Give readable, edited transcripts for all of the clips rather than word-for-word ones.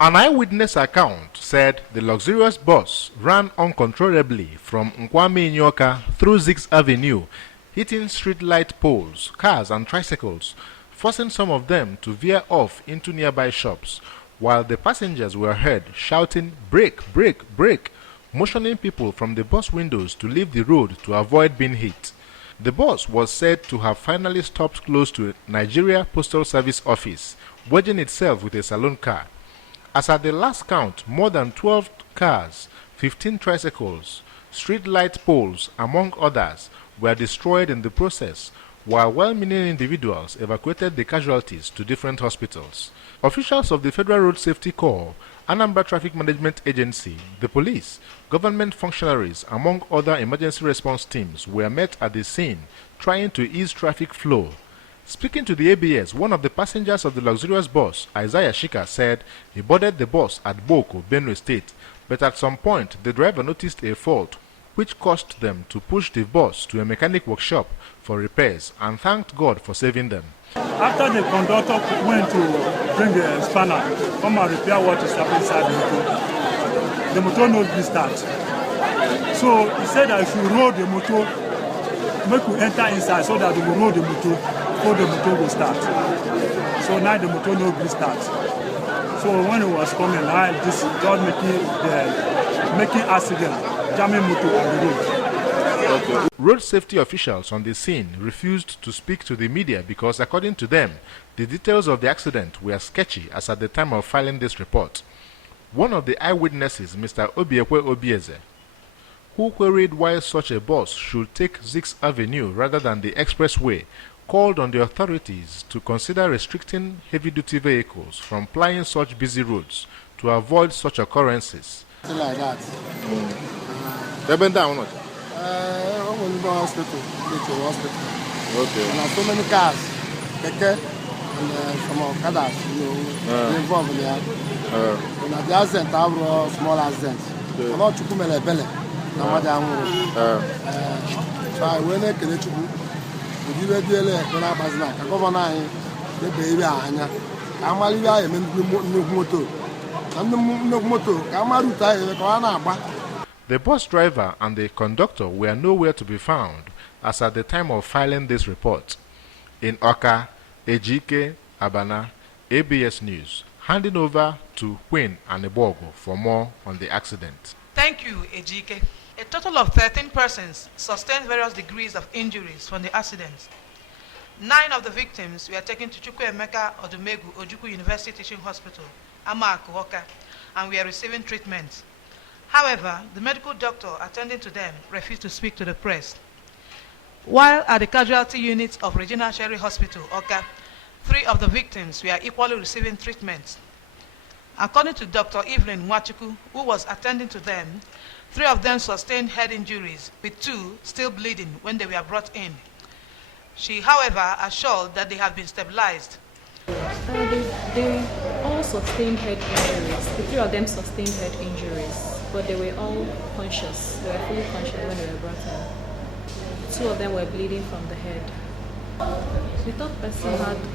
An eyewitness account said the luxurious bus ran uncontrollably from Awka through Ziks Avenue, hitting street light poles, cars and tricycles, forcing some of them to veer off into nearby shops, while the passengers were heard shouting, "Brake, brake, brake," motioning people from the bus windows to leave the road to avoid being hit. The bus was said to have finally stopped close to Nigeria Postal Service office, wedging itself with a saloon car. As at the last count, more than 12 cars, 15 tricycles, street light poles, among others, were destroyed in the process, while well-meaning individuals evacuated the casualties to different hospitals. Officials of the Federal Road Safety Corps, Anambra Traffic Management Agency, the police, government functionaries, among other emergency response teams, were met at the scene trying to ease traffic flow. Speaking to the ABS, one of the passengers of the luxurious bus, Isaiah Shika, said he boarded the bus at Boko, Benue State, but at some point the driver noticed a fault which caused them to push the bus to a mechanic workshop for repairs and thanked God for saving them. After the conductor went to bring a spanner, come and repair what is happening inside the motor no restart. So he said that if you roll the motor, make we enter inside so that we will roll the motor before the motor will start. So now the motor no restart. So when it was coming, this just making accident, jamming motor on the road. Okay. Road safety officials on the scene refused to speak to the media because, according to them, the details of the accident were sketchy as at the time of filing this report. One of the eyewitnesses, Mr. Obiekwe Obieze, who queried why such a bus should take Ziks Avenue rather than the expressway, called on the authorities to consider restricting heavy-duty vehicles from plying such busy roads to avoid such occurrences. Like that. Hospital. Okay. And so many cars, and some Okadas, involved in there. And at the accident, I have small accidents. I'm not to come in a belly. So I went to the Chuku. The DVD, when I was like, I go on, the baby, I'm a little motor. I'm the motor. I'm a little. The bus driver and the conductor were nowhere to be found as at the time of filing this report. In Awka, Ejike Abana, ABS News, handing over to Queen Anebogo for more on the accident. Thank you, Ejike. A total of 13 persons sustained various degrees of injuries from the accident. 9 of the victims were taken to Chukwuemeka Odumegu Ojukwu University Teaching Hospital, Awka, and were receiving treatment. However, the medical doctor attending to them refused to speak to the press. While at the casualty unit of Regional Sherry Hospital, Awka, 3 of the victims were equally receiving treatment. According to Dr. Evelyn Mwachuku, who was attending to them, 3 of them sustained head injuries, with 2 still bleeding when they were brought in. She, however, assured that they have been stabilized. They all sustained head injuries. The 3 of them sustained head injuries. But they were all conscious. They were fully conscious when they were brought in. 2 of them were bleeding from the head. The third person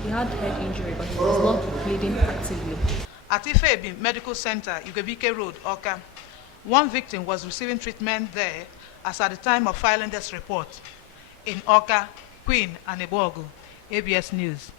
had head injury, but he was not bleeding actively. At Ifebi Medical Center, Ugobike Road, Awka, 1 victim was receiving treatment there as at the time of filing this report. In Awka, Queen Anebogo, ABS News.